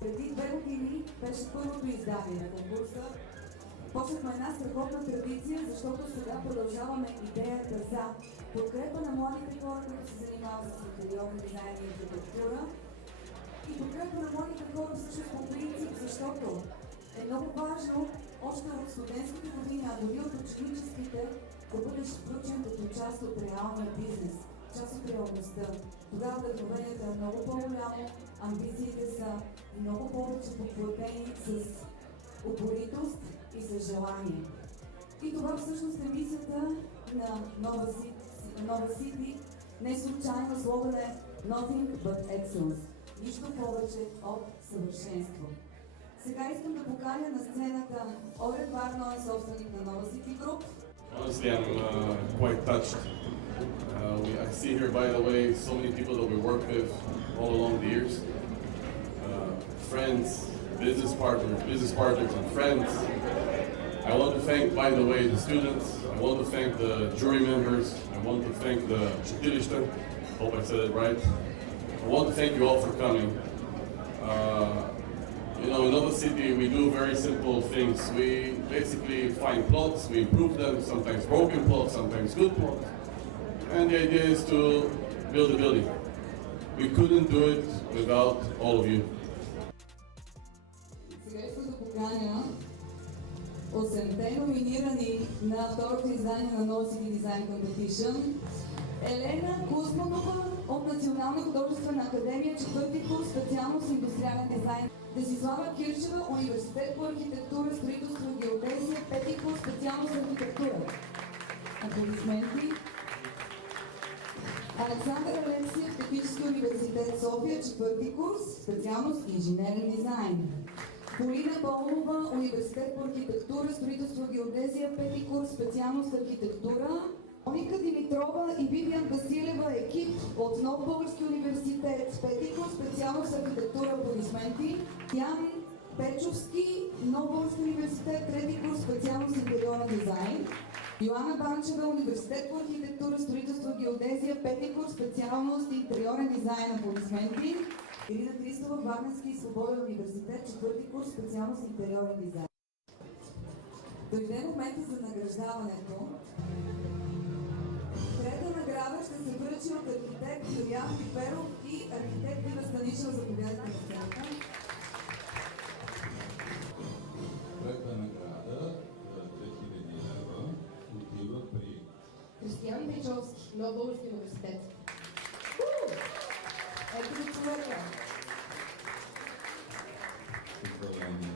Преди 2 години беше първото издание на конкурса. Почнахме една страхотна традиция, защото сега продължаваме идеята за подкрепа на младите хора, които се занимават с интериорен дизайн и архитектура. И подкрепа на младите хора всъщност по принцип, защото е много важно още от студентските години, а дори от ученическите, да бъдеш включен като част от реалния бизнес, част от реалността. Тогава вдъхновението е много по-голямо, амбициите са много повече подплатени с упоритост и с желание. И това всъщност е мисията на Nova City. Не случайно слоган е Nothing but Excellence. Нищо повече от съвършенство. Сега искам да поканя на сцената Орен Варно, собственик на Nova City Group. Honestly, I'm quite touched. I see here, by the way, so many people that we work with all along the years. Friends, business partners and friends. I want to thank, by the way, the students. I want to thank the jury members. I want to thank the Chitilister. Hope I said it right. I want to thank you all for coming. You know, in Nova City, we do very simple things. We basically find plots, we improve them, sometimes broken plots, sometimes good plots. And the idea is to build a building. We couldn't do it without all of you. Сега искам да поканя 8-те номинирани на второто издание на Nova City Design Competition. Елена Кузманова от Национална художествена академия, 4-ти курс, специалност индустриален дизайн. Десислава Кирчева, Университет по архитектура, строителство и геодезия, 5-ти курс, специалност архитектура. Аплодисменти. Александър Алексиев, Технически университет София, 4-ти курс, специалност инженерен дизайн. Полина Павлова, Университет по архитектура, строителство и геодезия, 5-ти курс, специалност архитектура. Моника Димитрова и Вивиан Василева, екип от Нов Български университет, 5-ти курс, специалност архитектура, аплодисменти. Ян Печовски, Нов Български университет, 3-ти курс, специалност интериорен дизайн. Йоанна Банчева, Университет по архитектура, строителство и геодезия, 5-ти курс, специалност интериорен дизайн, аплодисменти. Ирина Христова, Варненски и Свободен университет, 4-ти курс, специалност интериорен дизайн. Дойде момента за награждаването. Трета награда ще се връчи от архитект Юлиан Пиперов и архитект Ива Станичева. Заповядайте на сцената. Трета награда, 2000 лева, отива при Кристиян Бичовски, Нов Български университет. Ето ви човека. поздравление.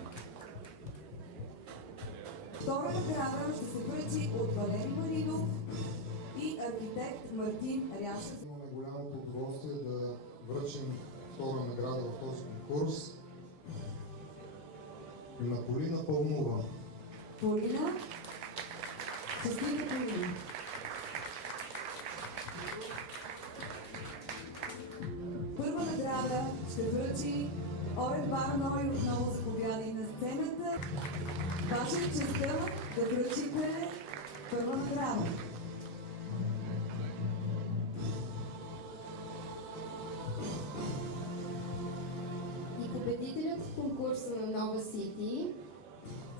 Втора награда ще се връчи от Валери Маринов и архитект Мартин Ряшев. Имаме голямото удоволствие да връчим втора награда в този конкурс на Полина Пълнова. Полина, честита Полина. Първа награда ще връчи Орен Барной, отново заповядай на сцената. Ваша е честта да връчите първа награда. И победителят в конкурса на Nova City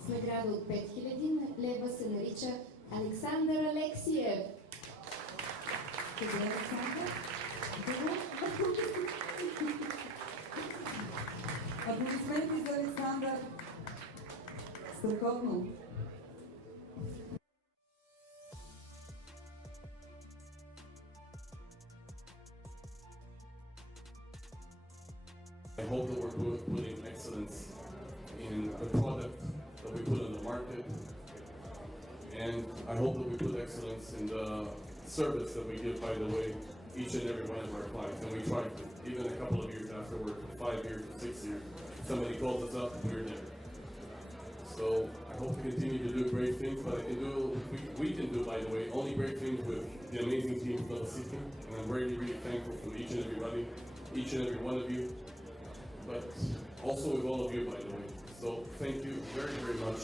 с награда от 5000 лева се нарича Александър Алексиев. Къде е Александър? Аплодисменти за Александър. Страхотно. I hope that we're putting excellence in the product that we put on the market, and I hope that we put excellence in the service that we give, by the way, each and every one of our clients. And we try to, even a couple of years afterward, 5 years, 6 years, somebody calls us up, we're there. So I hope to continue to do great things, but we can do, by the way, only great things with the amazing team of Nova City, and I'm really, really thankful for each and everybody, each and every one of you, but also with all of you, by the way. So thank you very, very much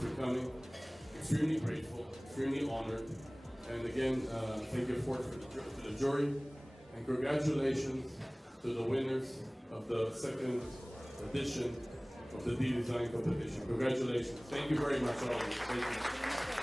for coming. Extremely grateful, extremely honored, and again, thank you to the jury, and congratulations to the winners of the second edition of the D-Design competition. Congratulations. Thank you very much, all of you. Thank you.